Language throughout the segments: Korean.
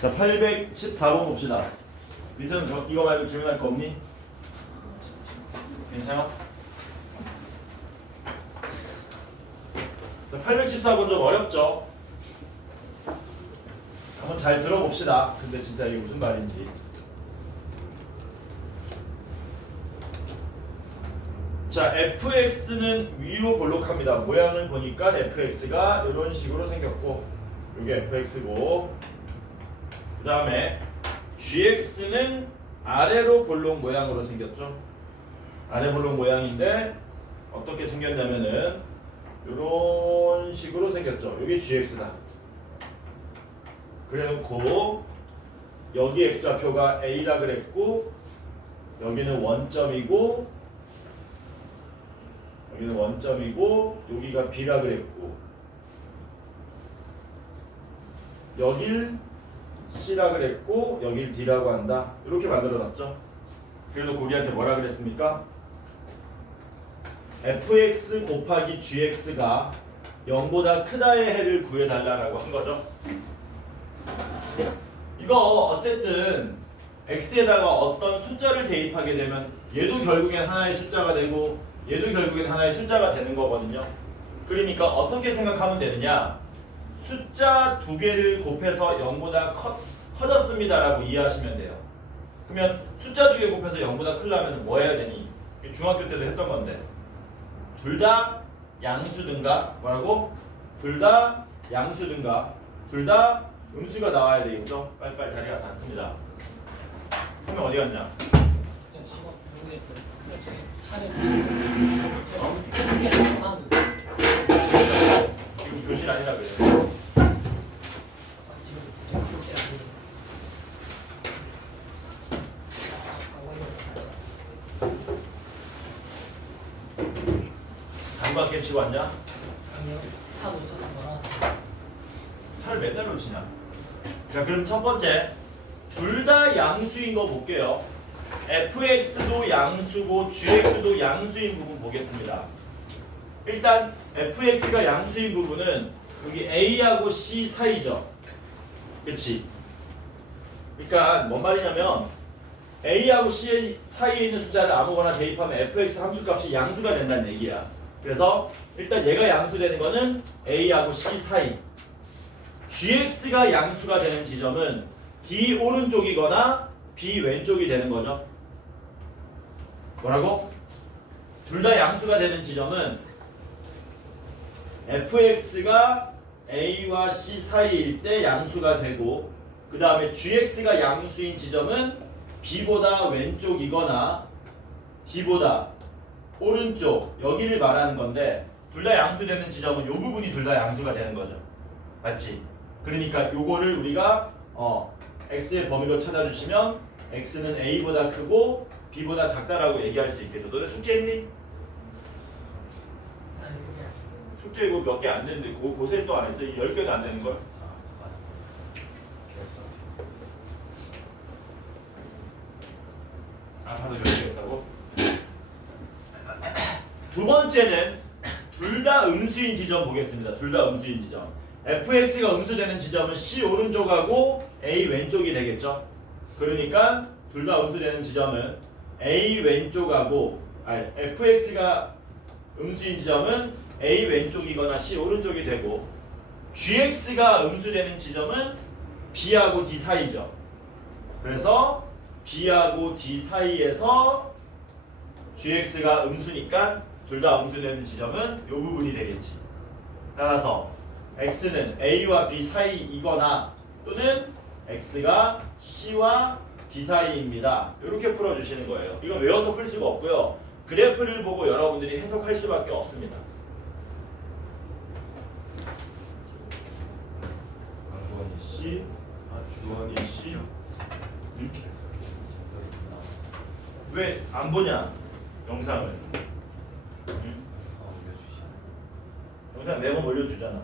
자, 814번 봅시다. 민서는 이거 말고 질문할 거 없니? 괜찮아? 자, 814번 좀 어렵죠? 한번 잘 들어봅시다. 근데 진짜 이게 무슨 말인지. 자, fx는 위로 볼록합니다. 모양을 보니까 fx가 이런 식으로 생겼고, 이게 fx고, 그 다음에 gx는 아래로 볼록 모양으로 생겼죠. 아래 볼록 모양인데 어떻게 생겼냐면은 이런 식으로 생겼죠. 이게 gx다. 그래놓고 여기 x좌표가 a라 그랬고, 여기는 원점이고, 여기는 원점이고, 여기가 b라 그랬고, 여길 c라 그랬고, 여길 d라고 한다. 이렇게 만들어놨죠. 그래도 우리한테 뭐라 그랬습니까? fx 곱하기 gx가 0보다 크다의 해를 구해달라고 한 거죠. 이거 어쨌든 x에다가 어떤 숫자를 대입하게 되면 얘도 결국엔 하나의 숫자가 되고 얘도 결국엔 하나의 숫자가 되는 거거든요. 그러니까 어떻게 생각하면 되느냐, 숫자 두 개를 곱해서 0보다 커졌습니다 라고 이해하시면 돼요. 그러면 숫자 두 개 곱해서 0보다 크려면 뭐 해야 되니? 중학교 때도 했던 건데, 둘 다 양수든가, 뭐라고? 둘 다 양수든가, 둘 다 음수가 나와야 되겠죠? 빨리빨리 자리 가서 앉습니다. 한 명 어디 갔냐? 지금 교실 아니라 그래요. 단박 깨치고 왔냐? 아니요. 다 놓쳤구나. 살을 맨날 놓치냐? 자, 그럼 첫 번째, 둘 다 양수인 거 볼게요. fx도 양수고 gx도 양수인 부분 보겠습니다. 일단 fx가 양수인 부분은 여기 a하고 c 사이죠. 그치? 그러니까 뭔 말이냐면 a하고 c 사이에 있는 숫자를 아무거나 대입하면 fx 함수값이 양수가 된다는 얘기야. 그래서 일단 얘가 양수되는 거는 a하고 c 사이. gx가 양수가 되는 지점은 d 오른쪽이거나 b 왼쪽이 되는 거죠. 뭐라고? 둘 다 양수가 되는 지점은 fx가 a와 c 사이일 때 양수가 되고, 그 다음에 gx가 양수인 지점은 b보다 왼쪽이거나 d보다 오른쪽, 여기를 말하는 건데, 둘 다 양수되는 지점은 이 부분이 둘 다 양수가 되는 거죠. 맞지? 그러니까 요거를 우리가 x의 범위로 찾아주시면 x는 a보다 크고 b보다 작다라고 얘기할 수 있겠죠. 너네 숙제 했니? 숙제 이거 몇 개 안 되는데 그거 고세 또 안 했어? 이 10개도 안 되는 걸? 봐도 10개였다고? 두 번째는 둘 다 음수인 지점 보겠습니다. 둘 다 음수인 지점. fx가 음수되는 지점은 c 오른쪽하고 a 왼쪽이 되겠죠. 그러니까 둘 다 음수되는 지점은 a 왼쪽하고, fx가 음수인 지점은 a 왼쪽이거나 c 오른쪽이 되고, gx가 음수되는 지점은 b하고 d 사이죠. 그래서 b하고 d 사이에서 gx가 음수니까 둘 다 음수되는 지점은 이 부분이 되겠지. 따라서 x는 a와 b 사이이거나 또는 x가 c와 d 사이입니다. 이렇게 풀어주시는 거예요. 이건 외워서 풀 수가 없고요. 그래프를 보고 여러분들이 해석할 수밖에 없습니다. 강건이 씨, 주원이 씨. 왜 안 보냐? 영상을. 응? 영상 매번 올려주잖아.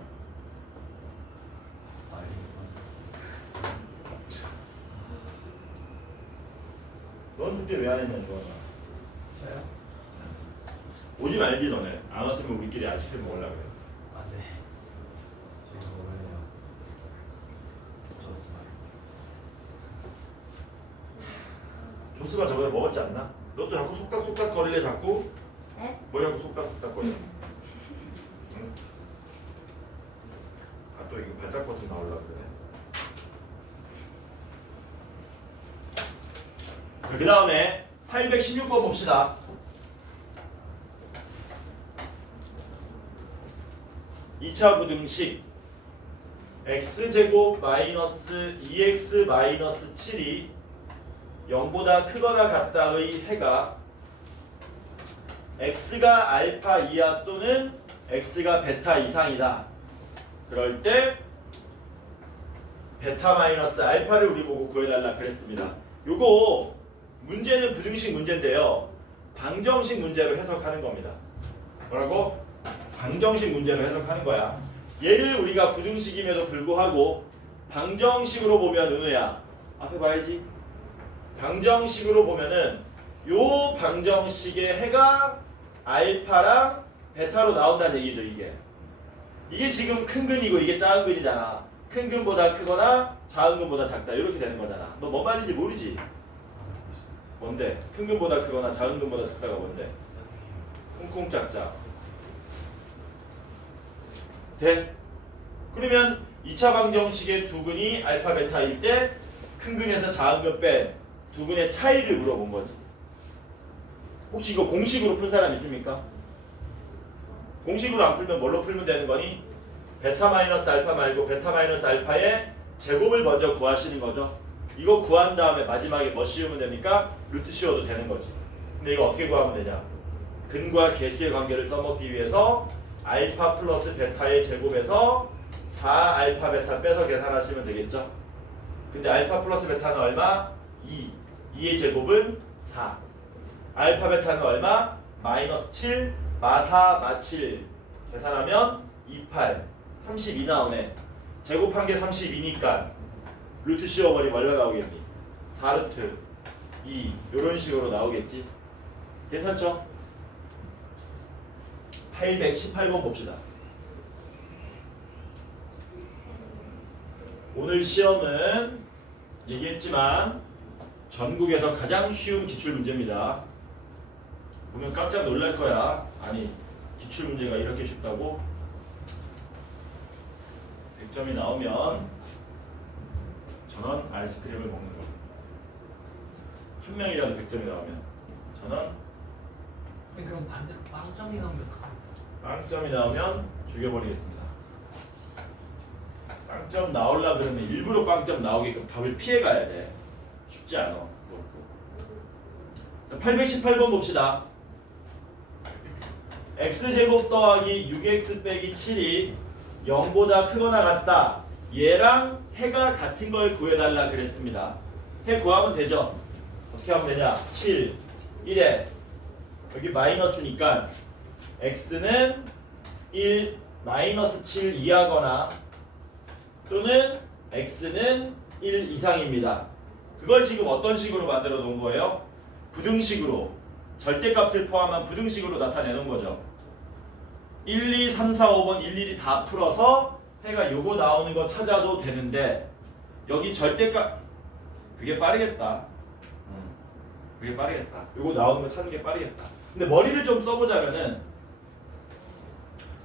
넌 숙제 왜 안 했냐, 주원아? 저요? 오지 말지 너네. 안 왔으면 우리끼리 아이스크림 먹으려고 그래. 아 네. 제가 오늘요. 좋습니다. 조스가 저번에 먹었지 않나? 너 또 자꾸 속닥속닥 거리래 자꾸? 네? 뭐 자꾸 속닥속닥 거려? 응? 아 또 이거 발작 버튼 나오려고 그러네. 그 다음에 816번 봅시다. 이차 부등식 x제곱 마이너스 2x 마이너스 7이 0보다 크거나 같다의 해가 x가 알파 이하 또는 x가 베타 이상이다. 그럴 때 베타 마이너스 알파를 우리 보고 구해달라 그랬습니다. 요거 문제는 부등식 문제인데요. 방정식 문제로 해석하는 겁니다. 뭐라고? 방정식 문제로 해석하는 거야. 얘를 우리가 부등식임에도 불구하고 방정식으로 보면 은우야 앞에 봐야지. 방정식으로 보면은 요 방정식의 해가 알파랑 베타로 나온다는 얘기죠. 이게 지금 큰 근이고 이게 작은 근이잖아. 큰 근보다 크거나 작은 근보다 작다 이렇게 되는 거잖아. 너 뭔 말인지 모르지? 뭔데? 큰 근보다 크거나 작은 근보다 작다가 뭔데? 쿵쿵 짝짝 돼? 그러면 2차 방정식의 두 근이 알파 베타일 때 큰 근에서 작은 근 뺀 두 근의 차이를 물어본 거지. 혹시 이거 공식으로 풀 사람 있습니까? 공식으로 안 풀면 뭘로 풀면 되는 거니? 베타 마이너스 알파 말고 베타 마이너스 알파의 제곱을 먼저 구하시는 거죠. 이거 구한 다음에 마지막에 뭐 씌우면 됩니까? 루트 씌워도 되는 거지. 근데 이거 어떻게 구하면 되냐? 근과 개수의 관계를 써먹기 위해서 알파 플러스 베타의 제곱에서 4 알파 베타 빼서 계산하시면 되겠죠. 근데 알파 플러스 베타는 얼마? 2. 2의 제곱은 4. 알파 베타는 얼마? 마이너스 7 마4 마7 계산하면 28 32 나오네. 제곱한 게 32니까 루트 씌워버리면 얼마 나오겠니? 4루트 2 이런 식으로 나오겠지. 괜찮죠? 818번 봅시다. 오늘 시험은 얘기했지만 전국에서 가장 쉬운 기출문제입니다. 보면 깜짝 놀랄 거야. 아니 기출문제가 이렇게 쉽다고? 100점이 나오면 전원 아이스크림을 먹는 거. 한 명이라도 100점이 나오면 전원 그럼 반대로 빵점이 나오면 빵점이 나오면 죽여버리겠습니다. 빵점 나오려 그러면 일부러 빵점 나오게끔 답을 피해가야 돼. 쉽지 않아. 818번 봅시다. x제곱 더하기 6x 빼기 7이 0보다 크거나 같다. 얘랑 해가 같은 걸 구해달라 그랬습니다. 해 구하면 되죠. 어떻게 하면 되냐? 7, 1에 여기 마이너스니까 x는 1, 마이너스 7 이하거나 또는 x는 1 이상입니다. 그걸 지금 어떤 식으로 만들어 놓은 거예요? 부등식으로, 절대값을 포함한 부등식으로 나타내는 거죠. 1, 2, 3, 4, 5번 일일이 다 풀어서 해가 요거 나오는 거 찾아도 되는데 여기 절대값 그게 빠르겠다. 그게 빠르겠다. 요거 나오는 거 찾는 게 빠르겠다. 근데 머리를 좀 써보자면은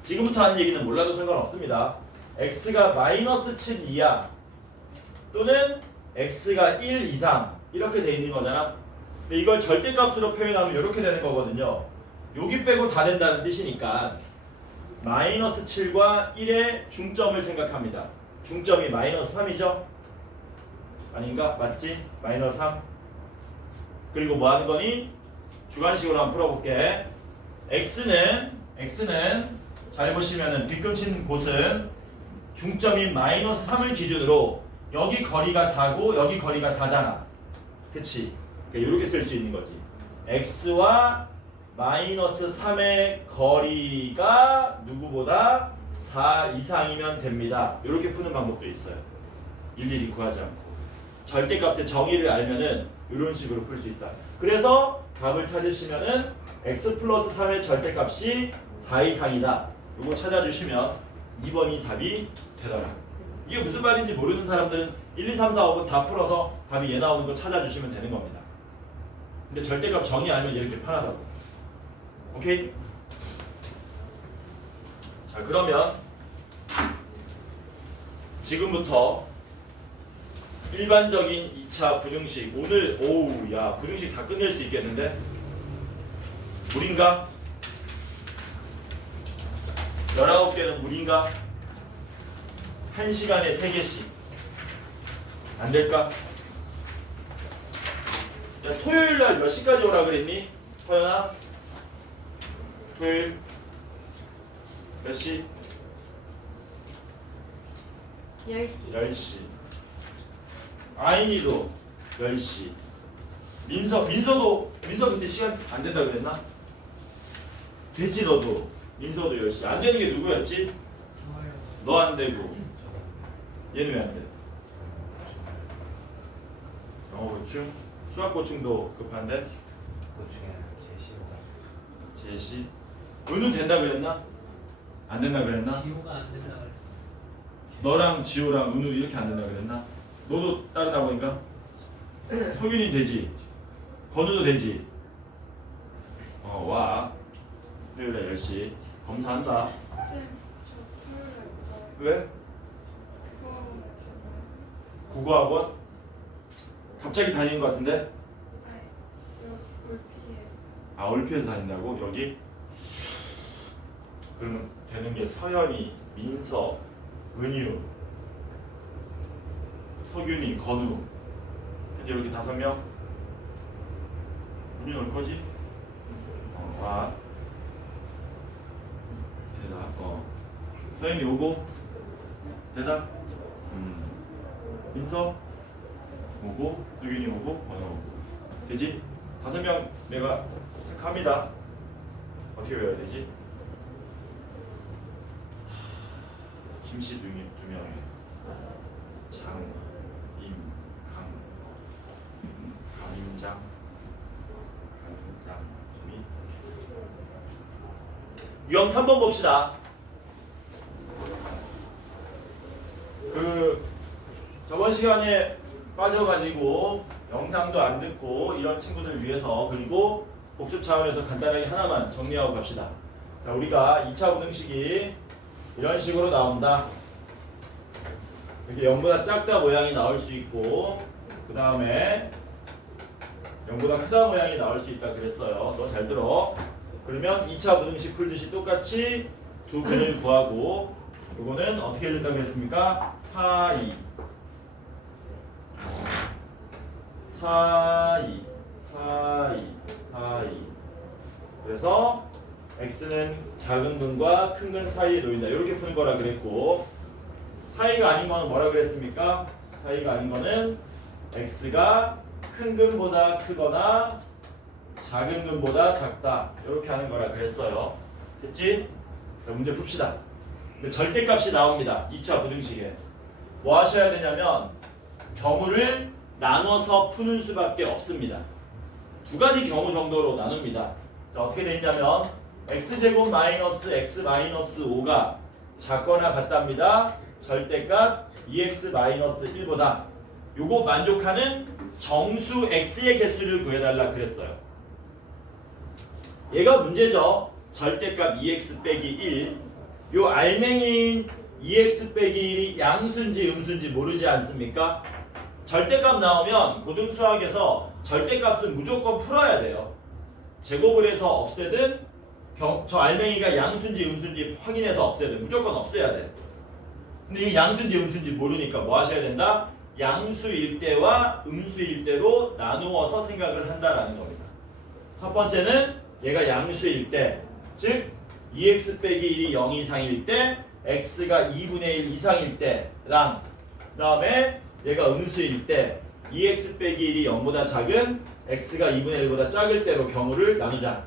지금부터 하는 얘기는 몰라도 상관없습니다. x가 마이너스 7 이하 또는 x가 1 이상 이렇게 돼 있는 거잖아. 근데 이걸 절대값으로 표현하면 이렇게 되는 거거든요. 여기 빼고 다 된다는 뜻이니까 마이너스 7과 1의 중점을 생각합니다. 중점이 마이너스 3이죠? 아닌가? 맞지? 마이너스 3. 그리고 뭐 하는 거니? 주관식으로 한번 풀어볼게. x는 잘 보시면은 빗금친 곳은 중점인 마이너스 3을 기준으로 여기 거리가 4고 여기 거리가 4잖아. 그치? 그러니까 이렇게 쓸 수 있는 거지. x와 마이너스 3의 거리가 누구보다 4 이상이면 됩니다. 이렇게 푸는 방법도 있어요. 일일이 구하지 않고. 절대값의 정의를 알면은 이런 식으로 풀 수 있다. 그래서 답을 찾으시면은 x 플러스 3의 절대값이 4 이상이다. 이거 찾아주시면 2번이 답이 되더라. 이게 무슨 말인지 모르는 사람들은 1, 2, 3, 4, 5번 다 풀어서 답이 얘 나오는 거 찾아주시면 되는 겁니다. 근데 절대값 정의 알면 이렇게 편하다고. 오케이? 자, 그러면 지금부터 일반적인 2차 부등식 오늘 오우 야 부등식 다 끝낼 수 있겠는데? 물인가? 19개는 물인가? 1시간에 3개씩 안 될까? 야, 토요일 날 몇 시까지 오라 그랬니? 서연아? 토요일 몇 시? 10시. 10시. 아인이도 10시. 민서도 그때 시간 안 된다 그랬나? 되지 너도. 민서도 10시. 안 되는 게 누구였지? 저요. 너 안 되고. 얘는 왜 안 돼? 영어 보충? 수학 보충도 급한데? 그중에 제시로 제시. 은우 된다 그랬나? 안 된다 그랬나? 지호가 안 된다 그랬어. 너랑 지호랑 은우 이렇게 안 된다 그랬나? 너도 따르다 보니까 석윤이 되지. 건우도 되지. 와. 토요일에 10시 검사한다. 쌤, 저 토요일에 뭐가 왜? 그거 국어학원? 갑자기 다니는 것 같은데? 아니 올피에서 아 올피에서 다닌다고? 여기? 그러면 되는 게 서연이, 민서, 은유, 석윤이, 건우 현재 이렇게 5명? 은유 올 거지? 와 대답 서연이 오고 대답 민서 오고 석윤이 오고 건우 오고 되지? 5명 내가 체크합니다. 어떻게 외워야 되지? 김씨 두 명에 장, 임, 강, 강임장, 미. 유형 3번 봅시다. 저번 시간에 빠져가지고 영상도 안 듣고 이런 친구들 위해서 그리고 복습 차원에서 간단하게 하나만 정리하고 갑시다. 자, 우리가 2차 부등식이 이런 식으로 나온다. 이렇게 0보다 작다 모양이 나올 수 있고 그 다음에 0보다 크다 모양이 나올 수 있다 그랬어요. 너 잘 들어. 그러면 2차 부등식 풀듯이 똑같이 두 근을 구하고 이거는 어떻게 해줬다 그랬습니까? 4, 2 4, 2 4, 2 4, 2 그래서 x는 작은 근과 큰 근 사이에 놓인다. 이렇게 푸는 거라 그랬고 사이가 아닌 거는 뭐라 그랬습니까? 사이가 아닌 거는 x가 큰 근보다 크거나 작은 근보다 작다. 이렇게 하는 거라 그랬어요. 됐지? 자, 문제 풉시다. 근데 절대값이 나옵니다. 2차 부등식에. 뭐 하셔야 되냐면 경우를 나눠서 푸는 수밖에 없습니다. 두 가지 경우 정도로 나눕니다. 자, 어떻게 돼 있냐면 x제곱 마이너스 x 마이너스 5가 작거나 같답니다. 절대값 2x 마이너스 1보다 요거 만족하는 정수 x의 개수를 구해달라 그랬어요. 얘가 문제죠. 절대값 2x 빼기 1. 요 알맹이인 2x 빼기 1이 양수인지 음수인지 모르지 않습니까? 절대값 나오면 고등수학에서 절대값은 무조건 풀어야 돼요. 제곱을 해서 없애든 저 알맹이가 양수인지 음수인지 확인해서 없애든 무조건 없애야 돼. 근데 이게 양수인지 음수인지 모르니까 뭐 하셔야 된다? 양수일 때와 음수일 때로 나누어서 생각을 한다라는 겁니다. 첫 번째는 얘가 양수일 때, 즉 2x 빼기 1이 0 이상일 때, x가 2분의 1 이상일 때랑 그 다음에 얘가 음수일 때 2x 빼기 1이 0보다 작은 x가 2분의 1보다 작을 때로 경우를 나누자.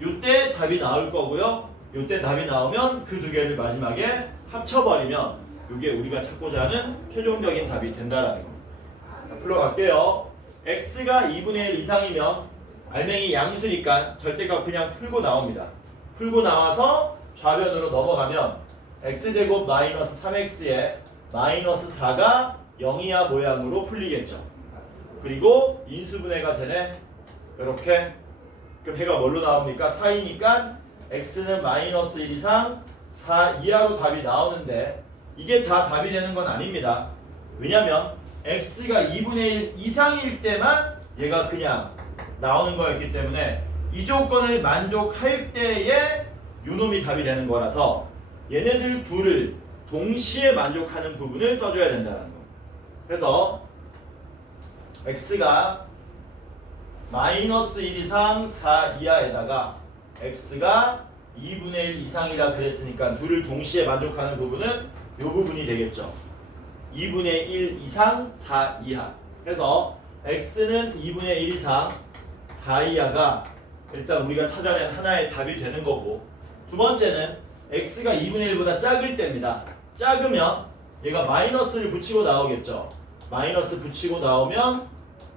요때 답이 나올 거고요. 요때 답이 나오면 그 두 개를 마지막에 합쳐버리면 이게 우리가 찾고자 하는 최종적인 답이 된다라는 겁니다. 자, 풀러갈게요. x가 2분의 1 이상이면 알맹이 양수니까 절대값 그냥 풀고 나옵니다. 풀고 나와서 좌변으로 넘어가면 x제곱 마이너스 3x에 마이너스 4가 0 이하 모양으로 풀리겠죠. 그리고 인수분해가 되네. 이렇게. 그럼 해가 뭘로 나옵니까? 4이니까 x는 마이너스 1 이상 4 이하로 답이 나오는데 이게 다 답이 되는 건 아닙니다. 왜냐면 x가 2분의 1 이상일 때만 얘가 그냥 나오는 거였기 때문에 이 조건을 만족할 때에 요놈이 답이 되는 거라서 얘네들 둘을 동시에 만족하는 부분을 써줘야 된다는 거. 그래서 x가 마이너스 1 이상 4 이하에다가 x가 2분의 1 이상이라 그랬으니까 둘을 동시에 만족하는 부분은 이 부분이 되겠죠. 2분의 1 이상 4 이하. 그래서 x는 2분의 1 이상 4 이하가 일단 우리가 찾아낸 하나의 답이 되는 거고, 두 번째는 x가 2분의 1보다 작을 때입니다. 작으면 얘가 마이너스를 붙이고 나오겠죠. 마이너스 붙이고 나오면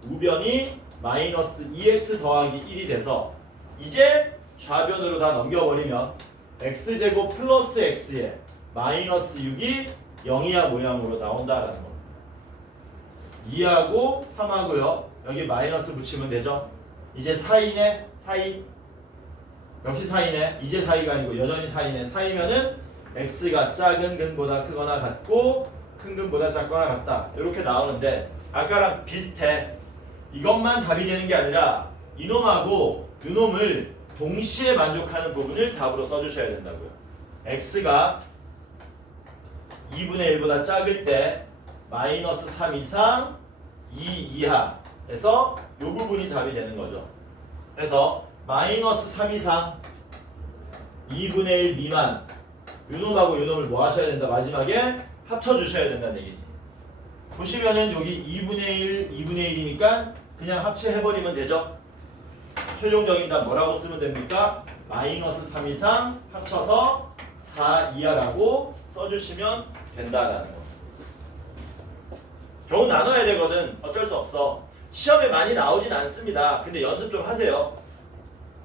우변이 마이너스 2x 더하기 1이 돼서 이제 좌변으로 다 넘겨버리면 x제곱 플러스 x에 마이너스 6이 0이하 모양으로 나온다라는 거. 2하고 3하고요. 여기 마이너스 붙이면 되죠. 이제 4이네. 4이. 역시 4이네. 이제 4이가 아니고 여전히 4이네. 4이면은 x가 작은 근보다 크거나 같고 큰 근보다 작거나 같다. 이렇게 나오는데 아까랑 비슷해. 이것만 답이 되는 게 아니라 이놈하고 이놈을 동시에 만족하는 부분을 답으로 써주셔야 된다고요. x가 2분의 1보다 작을 때 마이너스 3 이상 2 이하에서 이 부분이 답이 되는 거죠. 그래서 마이너스 3 이상 2분의 1 미만 요놈하고 요놈을 뭐 하셔야 된다? 마지막에 합쳐주셔야 된다는 얘기지. 보시면은 여기 2분의 1, 2분의 1이니까 그냥 합체해버리면 되죠. 최종적인 답 뭐라고 쓰면 됩니까? 마이너스 3 이상 합쳐서 4 이하라고 써주시면 된다라는 거. 겨우 나눠야 되거든. 어쩔 수 없어. 시험에 많이 나오진 않습니다. 근데 연습 좀 하세요.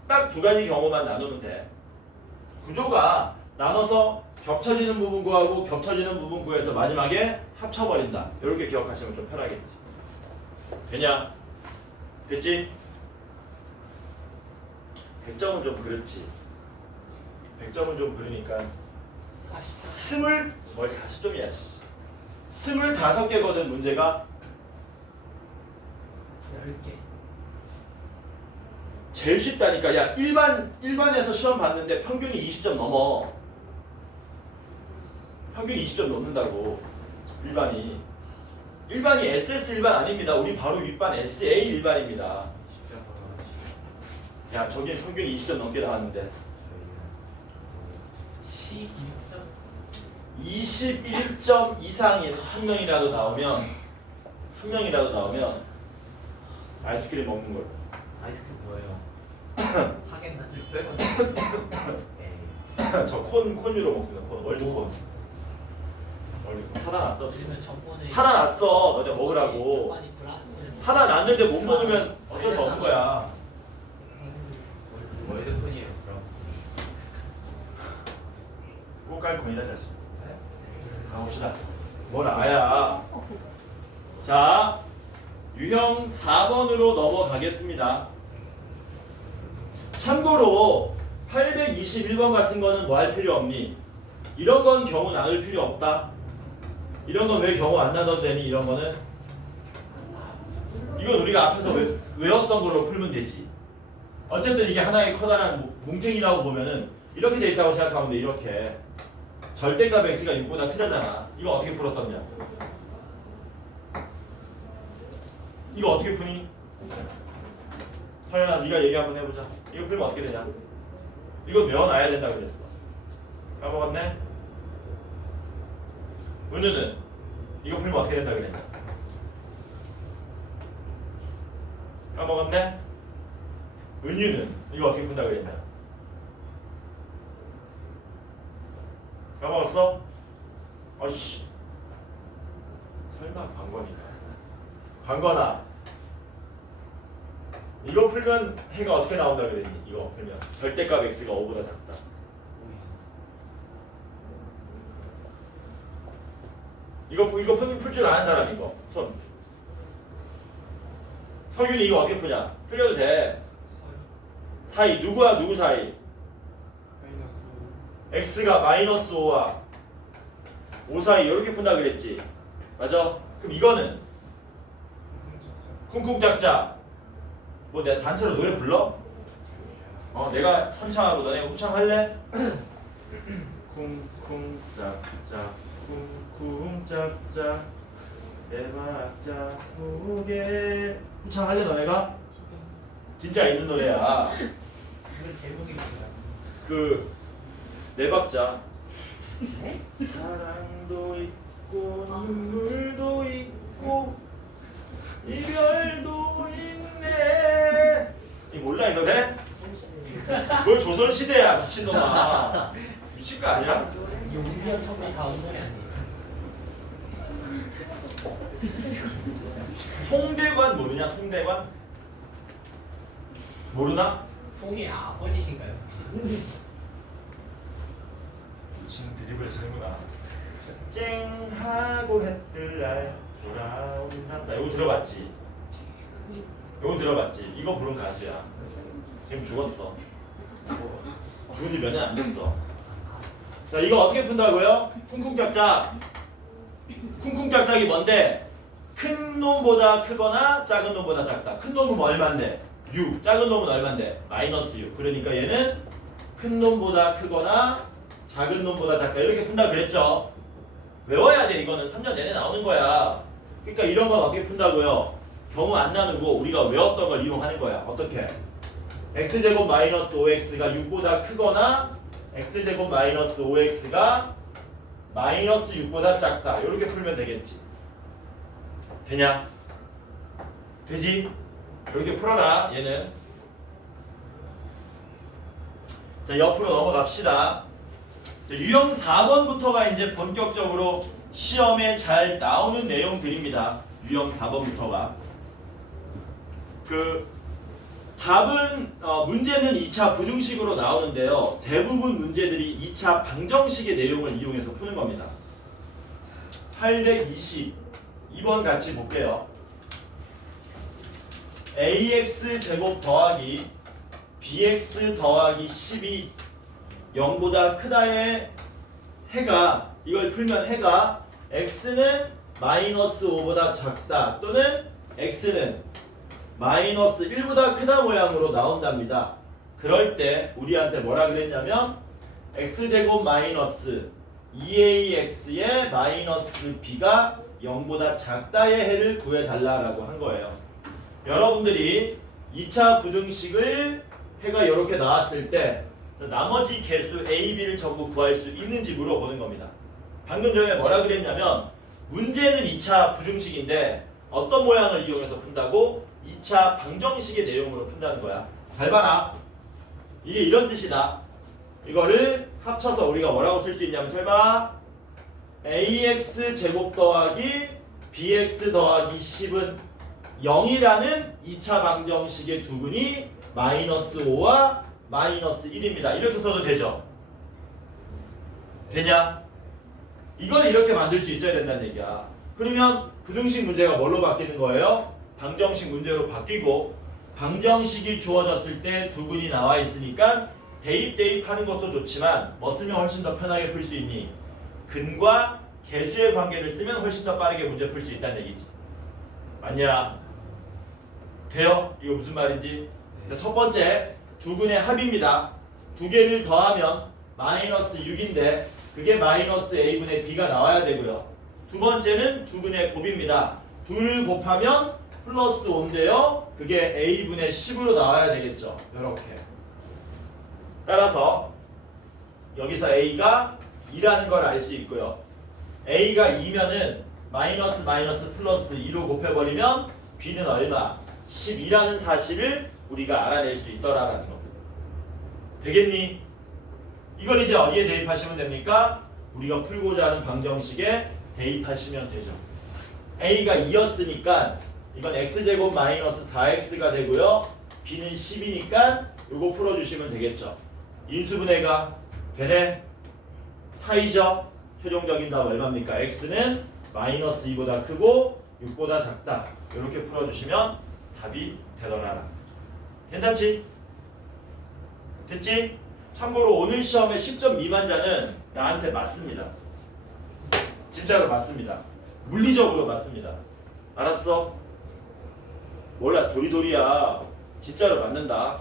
딱 두 가지 경우만 나누면 돼. 구조가 나눠서 겹쳐지는 부분 구하고 겹쳐지는 부분 구해서 마지막에 합쳐버린다. 이렇게 기억하시면 좀 편하겠지. 되냐? 됐지? 100점은 좀 그렇지. 100점은 좀 그러니까 40점이야. 25개거든 문제가. 10개. 제일 쉽다니까. 야, 일반에서 시험 봤는데 평균이 20점 넘어. 평균이 20점 넘는다고. 일반이 SS 일반 아닙니다. 우리 바로 윗반 SA 일반입니다. 야, 저긴 평균이 20점 넘게 나왔는데 16점? 21점 이상인 한 명이라도 나오면 아이스크림 먹는 걸. 아이스크림 뭐예요? 하겐다즈 빼고. 에이. 저 콘유로 먹습니다. 월드콘. 사다 놨어. 우리는 저번에 사다 놨어. 너네 먹으라고. 많이 브라운을 사다 놨는데 못 먹으면 어쩔 수 없는 거야. 월드콘이에요 그럼. 꽃갈콘이다 자식. 가봅시다. 뭘 아야. 자, 유형 4번으로 넘어가겠습니다. 참고로 821번 같은 거는 뭐 할 필요 없니? 이런 건 경우 나눌 필요 없다. 이런 건 왜 경우 안 나눠도 되니? 이런 거는 이건 우리가 앞에서 외웠던 걸로 풀면 되지. 어쨌든 이게 하나의 커다란 뭉탱이라고 보면은 이렇게 돼 있다고 생각하면 돼. 이렇게 절대값 x가 6보다 크다잖아. 이거 어떻게 풀었었냐? 이거 어떻게 푸니? 서연아, 네가 얘기 한번 해보자. 이거 풀면 어떻게 되냐? 이거 외워놔야 된다 그랬어. 까먹었네? 은우는 이거 풀면 어떻게 된다 그랬냐? 까먹었네? 은유는 이거 어떻게 푼다 그랬냐? 까먹었어? 아씨, 설마 방건이가. 방건아, 이거 풀면 해가 어떻게 나온다 그랬니? 이거 풀면 절대값 x가 5보다 작다. 이거 풀 줄 아는 사람 이거 손. 석윤이 이거 어떻게 푸냐? 풀려도 돼. 사이 누구와 누구 사이? x가 마이너스 5와 5 사이 이렇게 푼다 그랬지. 맞아? 그럼 이거는 쿵쿵짝짝. 뭐 내가 단체로 노래 불러? 내가 선창하고 너네가 후창할래? 쿵쿵짝짝 쿵쿵짝짝 대박자 속에 후창할래 너네가? 진짜 있는 노래야. 이거 제목이 뭐야? 그 네 박자. 사랑도 있고 눈물도 있고 이별도 있네. 이 몰라 이 노래? 뭘 조선시대야 미친놈아. 미친 거 아니야? 용비어 첨비 다운 노래 아니지? 송대관 모르냐 송대관? 모르나? 송이의 아버지신가요? 혹시? 미친 드립을 치는구나. 쨍하고 해뜰 날 돌아온단다. 이거 들어봤지? 이거 들어봤지? 이거 부른 가수야. 지금 죽었어. 죽은 지 몇 년 안 됐어. 자, 이거 어떻게 푼다고요? 쿵쿵짝짝. 쿵쿵짝짝이 뭔데? 큰 놈보다 크거나 작은 놈보다 작다. 큰 놈은 얼만데? 6. 작은 놈은 얼만데? 마이너스 6. 그러니까 얘는 큰 놈보다 크거나 작은 놈보다 작다. 이렇게 푼다 그랬죠? 외워야 돼. 이거는 3년 내내 나오는 거야. 그러니까 이런 건 어떻게 푼다고요? 경우 안 나누고 우리가 외웠던 걸 이용하는 거야. 어떻게? x제곱 마이너스 5x가 6보다 크거나 x제곱 마이너스 5x가 마이너스 6보다 작다. 이렇게 풀면 되겠지. 되냐? 되지? 이렇게 풀어라. 얘는. 자, 옆으로 넘어갑시다. 자, 유형 4번부터가 이제 본격적으로 시험에 잘 나오는 내용들입니다. 유형 4번부터가. 답은 문제는 2차 부등식으로 나오는데요. 대부분 문제들이 2차 방정식의 내용을 이용해서 푸는 겁니다. 822번 같이 볼게요. ax 제곱 더하기 bx 더하기 10이 0보다 크다의 해가, 이걸 풀면 해가 x는 마이너스 5보다 작다 또는 x는 마이너스 1보다 크다 모양으로 나온답니다. 그럴 때 우리한테 뭐라 그랬냐면 x제곱 마이너스 2ax의 마이너스 b가 0보다 작다의 해를 구해달라고 한 거예요. 여러분들이 2차 부등식을 해가 이렇게 나왔을 때 나머지 개수 a, b를 전부 구할 수 있는지 물어보는 겁니다. 방금 전에 뭐라 그랬냐면 문제는 2차 부등식인데 어떤 모양을 이용해서 푼다고? 2차 방정식의 내용으로 푼다는 거야. 잘 봐라. 이게 이런 뜻이다. 이거를 합쳐서 우리가 뭐라고 쓸 수 있냐면 잘 봐. ax 제곱 더하기 bx 더하기 10은 0이라는 2차 방정식의 두근이 마이너스 5와 마이너스 1입니다. 이렇게 써도 되죠? 되냐? 이걸 이렇게 만들 수 있어야 된다는 얘기야. 그러면 부등식 문제가 뭘로 바뀌는 거예요? 방정식 문제로 바뀌고, 방정식이 주어졌을 때 두근이 나와 있으니까 대입하는 것도 좋지만 뭐 쓰면 훨씬 더 편하게 풀 수 있니? 근과 개수의 관계를 쓰면 훨씬 더 빠르게 문제 풀 수 있다는 얘기지. 맞냐? 돼요? 이거 무슨 말인지? 자, 첫 번째 두근의 합입니다. 두 개를 더하면 마이너스 6인데 그게 마이너스 a분의 b가 나와야 되고요. 두 번째는 두근의 곱입니다. 둘 곱하면 플러스 5인데요. 그게 a분의 10으로 나와야 되겠죠. 이렇게. 따라서 여기서 a가 2라는 걸 알 수 있고요. a가 2면은 마이너스 마이너스 플러스 2로 곱해버리면 b는 얼마? 12라는 사실을 우리가 알아낼 수 있더라라는 겁니다. 되겠니? 이걸 이제 어디에 대입하시면 됩니까? 우리가 풀고자 하는 방정식에 대입하시면 되죠. a가 2였으니까 이건 x제곱 마이너스 4x가 되고요. b는 10이니까 이거 풀어주시면 되겠죠. 인수분해가 되네? 사이죠? 최종적인 답 얼마입니까? x는 마이너스 2보다 크고 6보다 작다. 이렇게 풀어주시면 답이 되더라. 괜찮지? 됐지? 참고로 오늘 시험에 10점 미만자는 나한테 맞습니다. 진짜로 맞습니다. 물리적으로 맞습니다. 알았어? 몰라 도리도리야. 진짜로 맞는다.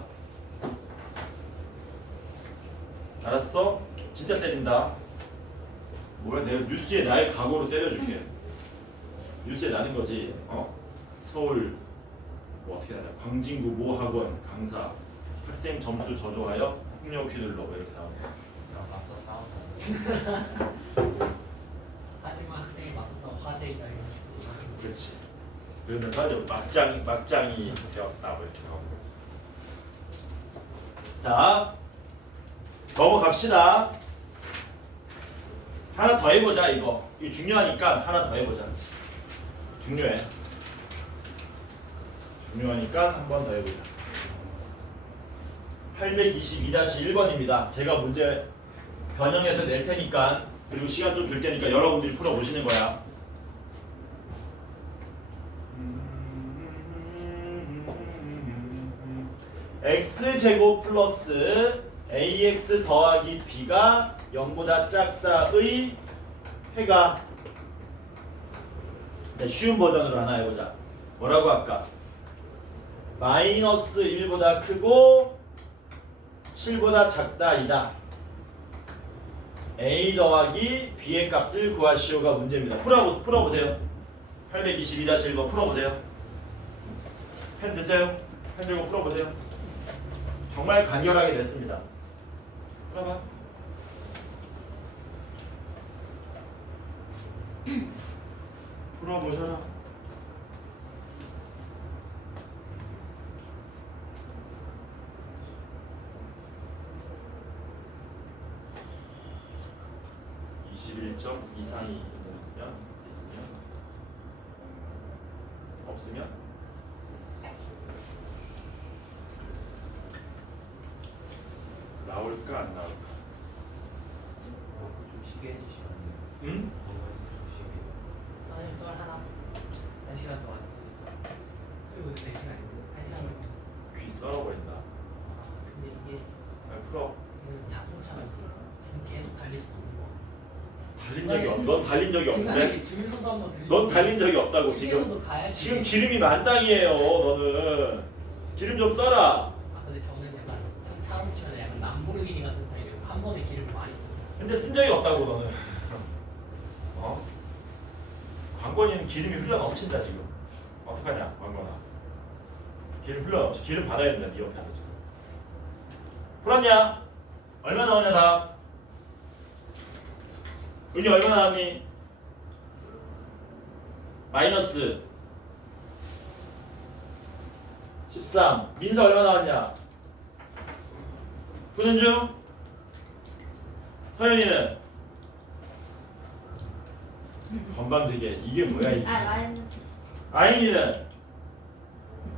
알았어? 진짜 때린다. 뭐야 내가 뉴스에 나의 각오로 때려줄게. 뉴스에 나는 거지. 서울 뭐 어떻게 하냐. 광진구 모 학원 강사 학생 점수 저조하여 폭력 휘둘러 뭐 이렇게 나옵니다. 맞서 싸우자. 하지만 학생이 맞서서 화제 있다 이런 식으로. 그렇지. 그러면서 이제 막장이 되었다 뭐 이렇게 나오고. 자 넘어갑시다. 하나 더 해보자 이거. 이거 중요하니까 하나 더 해보자. 중요해. 중요하니까 한 번 더 해보자. 822-1번입니다. 제가 문제 변형해서 낼 테니까 그리고 시간 좀 줄 테니까 여러분들이 풀어보시는 거야. x제곱 플러스 ax 더하기 b가 0보다 작다의 해가 쉬운 버전으로 하나 해보자. 뭐라고 할까? 마이너스 1보다 크고 7보다 작다이다. a 더하기 b의 값을 구하시오가 문제입니다. 풀어보세요. 822-1번 풀어보세요. 펜 드세요. 펜 들고 풀어보세요. 정말 간결하게 됐습니다. 풀어봐. 풀어보셔라. 이상이 있으면 없으면 나올까 안 나올까? 좀 쉬게 해주시면 응? 선생님 썰 하나 1시간 동안 쓰고 4시간인데 1시간 귀 썰어버린다. 근데 이게 풀어. 자동차는 계속 달릴 수 없는 거. 달린 적이 없. 넌 달린 적이 없는데? 주유소도 한번 들리고 넌 달린 적이 없다고 지금. 집에서도 가야지. 지금 기름이 만땅이에요. 너는 기름 좀 써라. 근데 저는 약간 차로 치면 약간 람보르기니 같은 스타일이라서 한 번에 기름을 많이 써요. 근데 쓴 적이 없다고 너는. 광건이는 기름이 흘러 넘친다 지금. 어떡하냐 광건아. 기름 흘러 넘치. 기름 받아야 된다 네 옆에서 지금. 풀었냐? 얼마 나오냐 답? 은이 얼마 나왔니? 마이너스 13. 민서 얼마 나왔냐? 푸는 중? 서현이는? 건방지게 이게 뭐야 이게? 마이너스. 아인이는?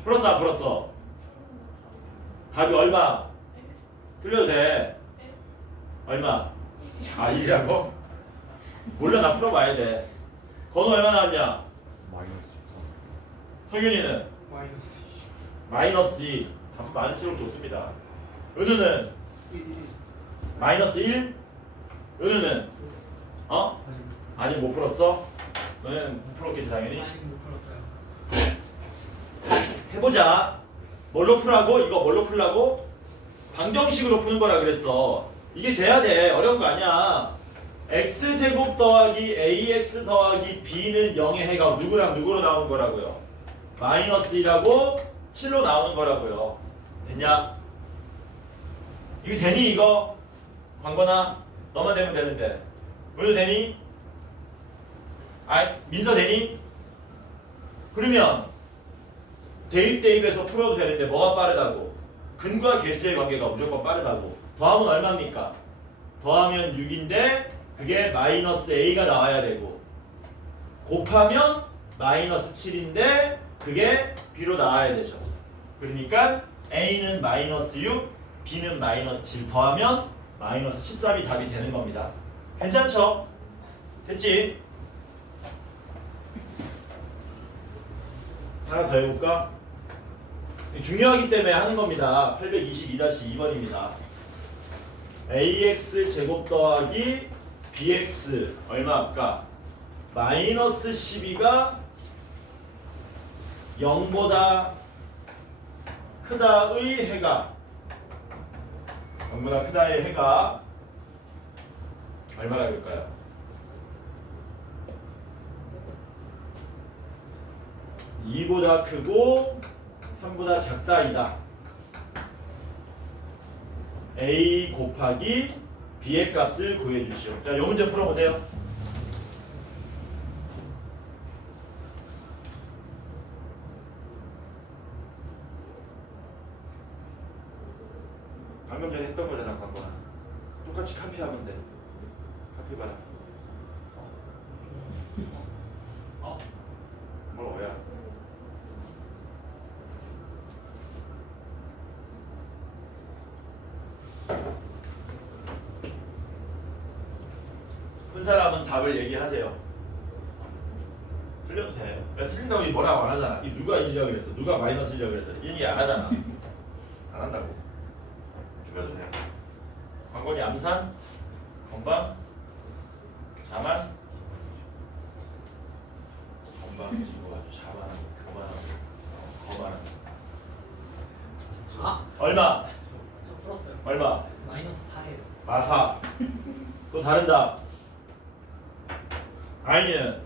풀었어 안 풀었어? 답이 얼마? 틀려도 돼. 얼마? 아 1이라고? 몰라 나 풀어봐야 돼. 건우 얼마 나왔냐? 마이너스 13. 성윤이는? 마이너스 마이너스 2. 답 많을수록 좋습니다. 은우는? 마이너스 1? 은우는? 아니 못 풀었어? 너는 못 풀었겠지 당연히? 아직 못 풀었어요. 해보자. 뭘로 풀라고? 이거 뭘로 풀라고? 방정식으로 푸는 거라 그랬어. 이게 돼야 돼. 어려운 거 아니야. x제곱 더하기 ax 더하기 b는 0의 해가 누구랑 누구로 나오는 거라고요? 마이너스 2라고 7로 나오는 거라고요. 됐냐? 이거 되니 이거? 광건아 너만 되면 되는데 은우 되니? 민서 되니? 그러면 대입대입에서 풀어도 되는데 뭐가 빠르다고? 근과 개수의 관계가 무조건 빠르다고. 더하면 얼마입니까? 더하면 6인데 그게 마이너스 a가 나와야 되고 곱하면 마이너스 7인데 그게 b로 나와야 되죠. 그러니까 a는 마이너스 6, b는 마이너스 7 더하면 마이너스 13이 답이 되는 겁니다. 괜찮죠? 됐지? 하나 더 해볼까? 중요하기 때문에 하는 겁니다. 822-2번입니다. ax 제곱 더하기 bx 얼마 아까 마이너스 12가 0보다 크다의 해가 0보다 크다의 해가 얼마나 될까요? 2보다 크고 3보다 작다이다. a 곱하기 b의 값을 구해주시오. 자, 이 문제 풀어보세요. 방금 전에 했던 거잖아, 광고나. 똑같이 카피하면 돼. 카피 봐라. 뭘 왜야? 푼 사람은 답을 얘기하세요. 틀려도 돼. 야, 틀린다고 이 뭐라고 안 하잖아. 이 누가 이기려고 그랬어? 누가 마이너스려고 그랬어? 이 얘기 안 하잖아. 안 한다고. 틀려도 돼. 광건이 암산, 건방, 자만, 건방 지고 아주 자만하고 거만하고 거만하고. 아! 얼마? 저 풀었어요. 얼마? 마이너스 4예요. 마사. 또 다른 답. 아이는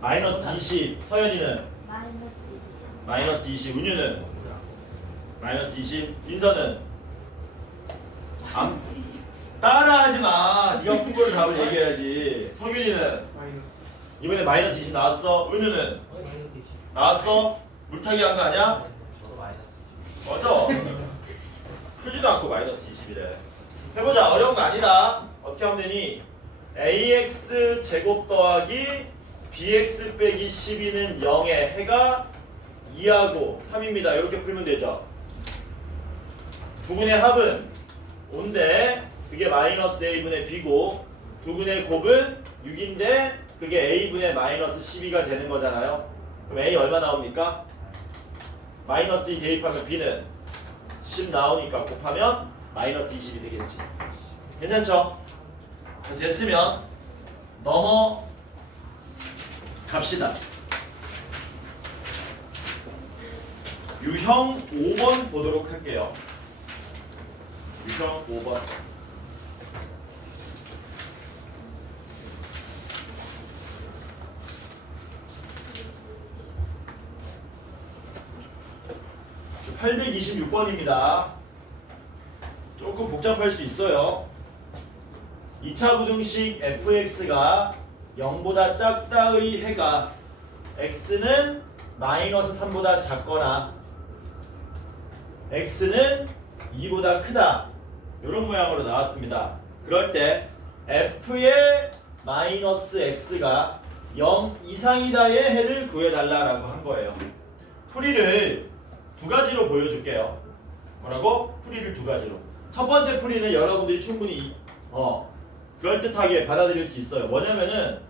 마이너스 20. 서연이는 마이너스 20. 은유는 마이너스 20. 인서는 따라하지 마. 네가 푼 거를 답을 얘기해야지. 성윤이는 마이너스. 이번에 마이너스 20 나왔어. 은유는 마이너스 20. 나왔어. 물타기 한 거 아니야? 저도 마이너스 20. 맞아. 풀지도 않고 마이너스 20이래. 해보자. 어려운 거 아니다. 어떻게 하면 되니? ax 제곱 더하기 bx 빼기 12는 0의 해가 2하고 3입니다. 이렇게 풀면 되죠. 두분의 합은 5인데 그게 마이너스 a분의 b고 두분의 곱은 6인데 그게 a분의 마이너스 12가 되는 거잖아요. 그럼 a 얼마 나옵니까? 마이너스 2 대입하면 b는 10 나오니까 곱하면 마이너스 20이 되겠지. 괜찮죠? 됐으면 넘어 갑시다. 유형 5번 보도록 할게요. 유형 5번. 저 826번입니다. 조금 복잡할 수 있어요. 2차 부등식 fx가 0보다 작다의 해가 x는 마이너스 3보다 작거나 x는 2보다 크다 이런 모양으로 나왔습니다. 그럴 때 f의 마이너스 x가 0 이상이다의 해를 구해달라고 한 거예요. 풀이를 두 가지로 보여줄게요. 뭐라고? 풀이를 두 가지로. 첫 번째 풀이는 여러분들이 충분히 그럴듯하게 받아들일 수 있어요. 뭐냐면은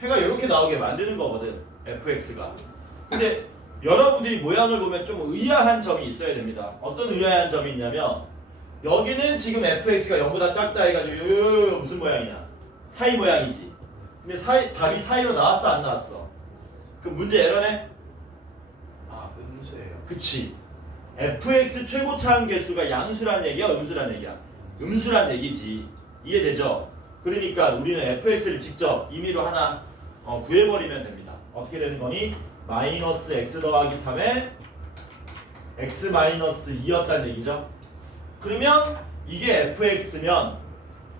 해가 이렇게 나오게 만드는 거거든. fx가. 근데 여러분들이 모양을 보면 좀 의아한 점이 있어야 됩니다. 어떤 의아한 점이 있냐면 여기는 지금 fx가 0보다 작다 해가지고 요 무슨 모양이냐? 사이 모양이지. 근데 답이 사이로 나왔어 안 나왔어? 그럼 문제 에러네? 아, 음수예요. 그치. fx 최고차항 개수가 양수란 얘기야 음수란 얘기야? 음수란 얘기지. 이해되죠? 그러니까 우리는 fx를 직접 임의로 하나 구해버리면 됩니다. 어떻게 되는 거니? 마이너스 x 더하기 3에 x 마이너스 2였다는 얘기죠. 그러면 이게 fx면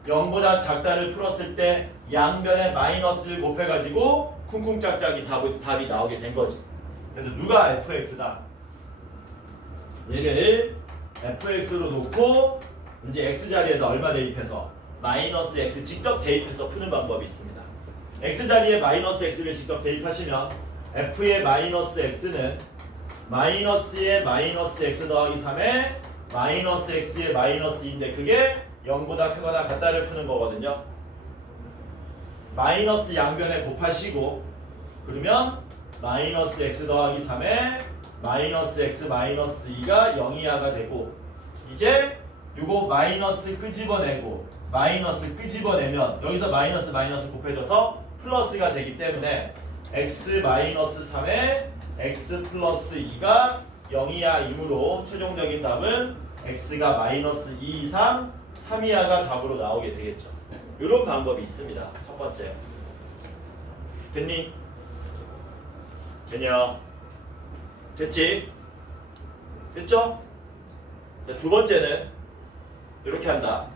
0보다 작다를 풀었을 때 양변에 마이너스를 곱해가지고 쿵쿵짝짝이 답이 나오게 된 거지. 그래서 누가 fx다? 얘를 fx로 놓고 이제 x 자리에다 얼마 대입해서 마이너스 x 직접 대입해서 푸는 방법이 있습니다. x 자리에 마이너스 x를 직접 대입하시면 f의 마이너스 x는 마이너스의 마이너스 x 더하기 3에 마이너스 x의 마이너스 2인데 그게 0보다 크거나 같다를 푸는 거거든요. 마이너스 양변에 곱하시고 그러면 마이너스 x 더하기 3에 마이너스 x 마이너스 2가 0 이하가 되고 이제 요거 마이너스 끄집어내고 마이너스 끄집어내면 여기서 마이너스 마이너스 곱해져서 플러스가 되기 때문에 x 마이너스 3에 x 플러스 2가 0 이하이므로 최종적인 답은 x가 마이너스 2 이상 3 이하가 답으로 나오게 되겠죠. 이런 방법이 있습니다. 첫 번째. 됐니? 되냐? 됐지? 됐죠? 자, 두 번째는 이렇게 한다.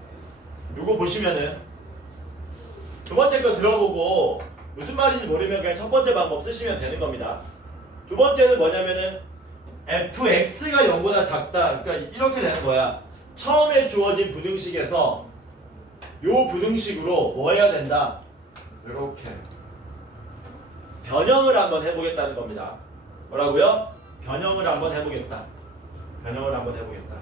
요거 보시면은 두 번째 거 들어보고 무슨 말인지 모르면 그냥 첫 번째 방법 쓰시면 되는 겁니다. 두 번째는 뭐냐면은 fx가 0보다 작다. 그러니까 이렇게 되는 거야. 처음에 주어진 부등식에서 요 부등식으로 뭐 해야 된다? 이렇게 변형을 한번 해보겠다는 겁니다. 뭐라고요? 변형을 한번 해보겠다. 변형을 한번 해보겠다.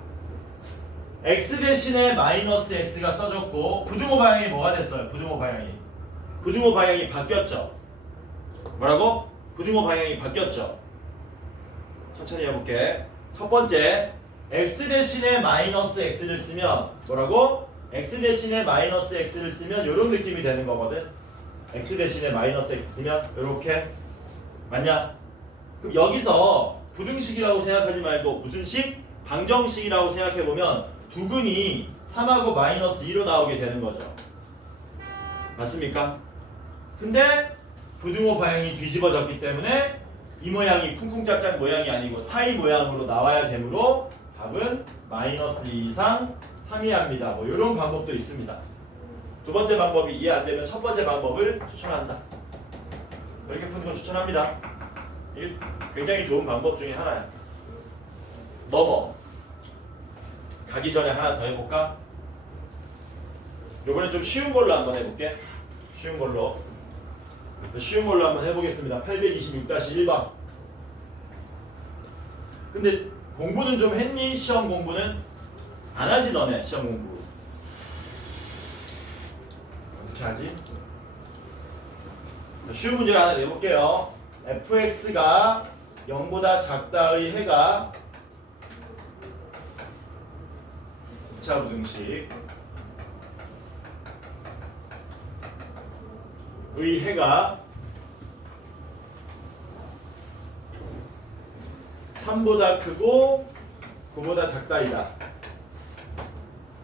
x 대신에 마이너스 x가 써졌고 부등호 방향이 뭐가 됐어요? 부등호 방향이 바뀌었죠. 뭐라고? 부등호 방향이 바뀌었죠. 천천히 해볼게. 첫 번째, x 대신에 마이너스 x를 쓰면 뭐라고? x 대신에 마이너스 x를 쓰면 이런 느낌이 되는 거거든. x 대신에 마이너스 x 쓰면 이렇게 맞냐? 그럼 여기서 부등식이라고 생각하지 말고 무슨 식? 방정식이라고 생각해보면 두근이 3하고 마이너스 2로 나오게 되는 거죠. 맞습니까? 근데 부등호 방향이 뒤집어졌기 때문에 이 모양이 쿵쿵짝짝 모양이 아니고 사이 모양으로 나와야 되므로 답은 마이너스 2 이상 3 이하입니다. 뭐 이런 방법도 있습니다. 두 번째 방법이 이해 안 되면 첫 번째 방법을 추천한다. 이렇게 푸는 거 추천합니다. 이게 굉장히 좋은 방법 중에 하나야. 넘어. 가기 전에 하나 더 해볼까? 이번엔 좀 쉬운 걸로 한번 해볼게. 쉬운 걸로 한번 해보겠습니다. 826-1번. 근데 공부는 좀 했니? 시험 공부는? 안 하지 너네 시험 공부. 어떻게 하지? 쉬운 문제를 하나 내볼게요. fx가 0보다 작다의 해가 2차 부등식 의 해가 3보다 크고 9보다 작다이다.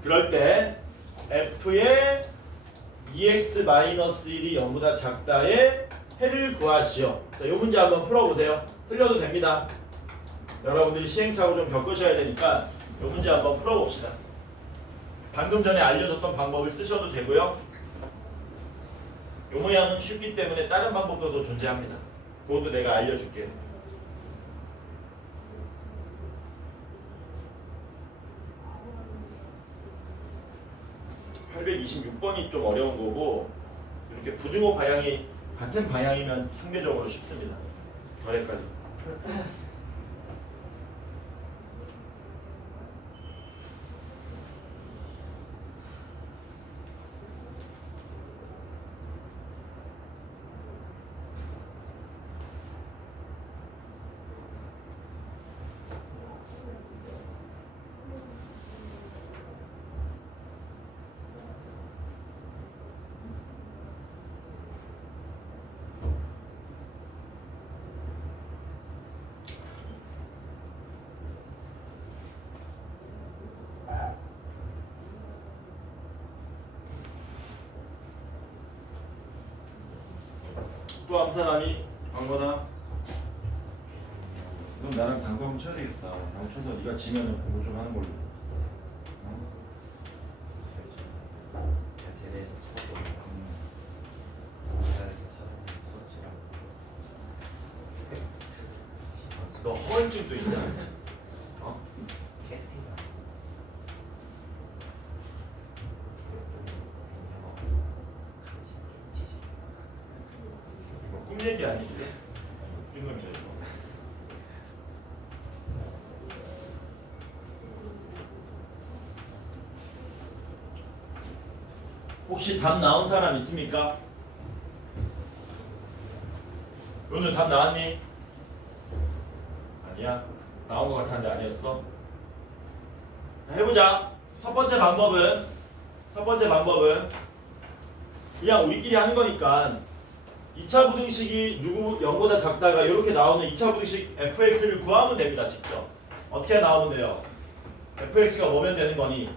그럴 때 f의 2x-1이 0보다 작다의 해를 구하시오. 자, 이 문제 한번 풀어보세요. 틀려도 됩니다. 여러분들이 시행착오 좀 겪으셔야 되니까 이 문제 한번 풀어봅시다. 방금 전에 알려줬던 방법을 쓰셔도 되고요. 이 모양은 쉽기 때문에 다른 방법도 존재합니다. 그것도 내가 알려줄게요. (826번이) 좀 어려운 거고 이렇게 부등호 방향이 같은 방향이면 상대적으로 쉽습니다. 덜 헷갈리고. 또 암산하니? 광건아? 그럼 나랑 당구 한번 쳐야 되겠다. 당구 쳐서 네가 지면은 공부 좀 하는 걸로. 제가 대대에서 처음 우리나라에서 사는 수치라고 너 허언증도 있냐? 어? 캐스팅 이거 꿈 얘기 아니지? 웃긴 놈이다 이거. 혹시 답 나온 사람 있습니까? 오늘 답 나왔니? 아니야? 나온 것 같았는데 아니었어? 해보자. 첫 번째 방법은 그냥 우리끼리 하는 거니까 2차 부등식이 누구 0보다 작다가 이렇게 나오는 2차 부등식 fx를 구하면 됩니다. 직접. 어떻게 나오면 돼요? fx가 뭐면 되는 거니?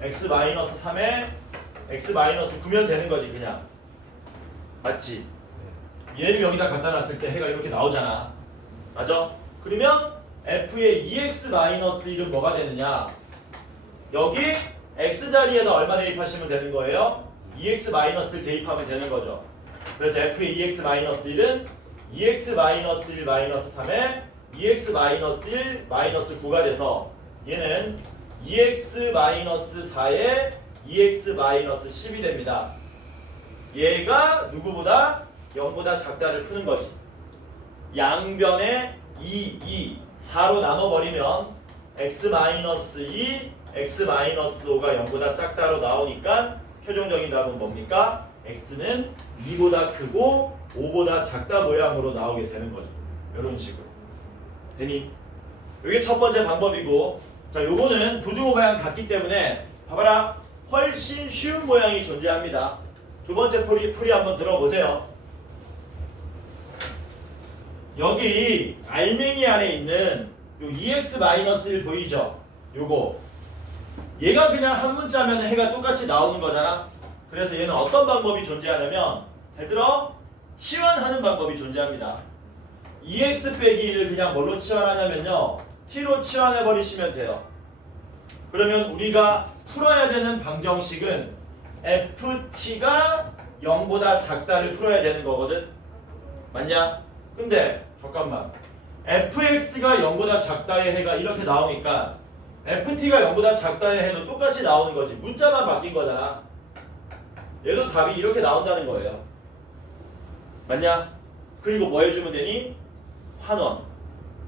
x-3에 x-9면 되는 거지 그냥. 맞지? 얘를 여기다 갖다 놨을 때 해가 이렇게 나오잖아. 맞아? 그러면 f의 2x-1은 뭐가 되느냐? 여기 x자리에다 얼마 대입하시면 되는 거예요? 2x-를 대입하면 되는 거죠. 그래서 f의 2x-1은 2x-1-3에 2x-1 9가 돼서 얘는 2x-4에 2x-10이 됩니다. 얘가 누구보다 0보다 작다를 푸는 거지. 양변에 4로 나눠버리면 x-2, x-5가 0보다 작다로 나오니까 최종적인 답은 뭡니까? x는 2보다 크고 5보다 작다 모양으로 나오게 되는 거죠. 이런 식으로. 되니? 이게 첫 번째 방법이고, 자, 요거는 부등호 모양 같기 때문에 봐봐라. 훨씬 쉬운 모양이 존재합니다. 두 번째 풀이 한번 들어보세요. 여기 알맹이 안에 있는 요 2x-1 보이죠? 요거. 얘가 그냥 한 문자면 해가 똑같이 나오는 거잖아. 그래서 얘는 어떤 방법이 존재하냐면, 잘 들어? 치환하는 방법이 존재합니다. 2x 빼기 1을 그냥 뭘로 치환하냐면요, t로 치환해 버리시면 돼요. 그러면 우리가 풀어야 되는 방정식은 ft가 0보다 작다를 풀어야 되는 거거든. 맞냐? 근데 잠깐만, fx가 0보다 작다의 해가 이렇게 나오니까 ft가 0보다 작다의 해도 똑같이 나오는 거지. 문자만 바뀐 거잖아. 얘도 답이 이렇게 나온다는 거예요. 맞냐? 그리고 뭐 해주면 되니? 환원.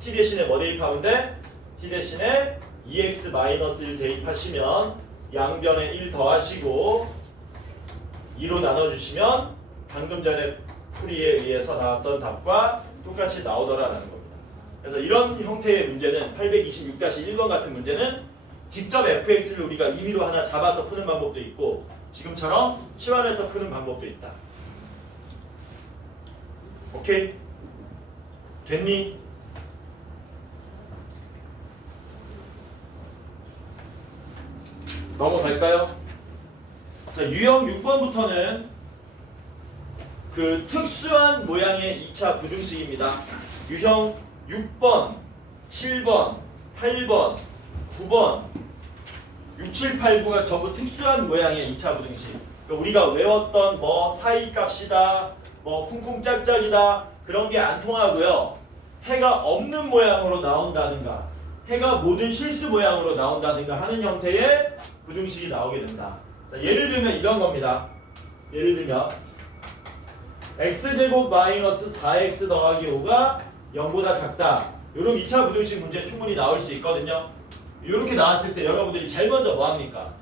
t 대신에 뭐 대입하면 돼? t 대신에 2x-1 대입하시면 양변에 1 더하시고 2로 나눠주시면 방금 전에 풀이에 의해서 나왔던 답과 똑같이 나오더라라는 겁니다. 그래서 이런 형태의 문제는 826-1번 같은 문제는 직접 fx를 우리가 임의로 하나 잡아서 푸는 방법도 있고 지금처럼 치환해서 푸는 방법도 있다. 오케이? 됐니? 넘어갈까요? 자, 유형 6번부터는 그 특수한 모양의 2차 부등식입니다. 유형 6번, 7번, 8번, 9번, 6, 7, 8, 9가 전부 특수한 모양의 2차 부등식. 그러니까 우리가 외웠던 뭐 사이값이다, 뭐 쿵쿵짝짝이다 그런 게 안 통하고요. 해가 없는 모양으로 나온다든가 해가 모든 실수 모양으로 나온다든가 하는 형태의 부등식이 나오게 된다. 자, 예를 들면 이런 겁니다. 예를 들면 x제곱 마이너스 4x 더하기 5가 0보다 작다. 이런 2차 부등식 문제 충분히 나올 수 있거든요. 이렇게 나왔을 때 여러분들이 제일 먼저 뭐 합니까?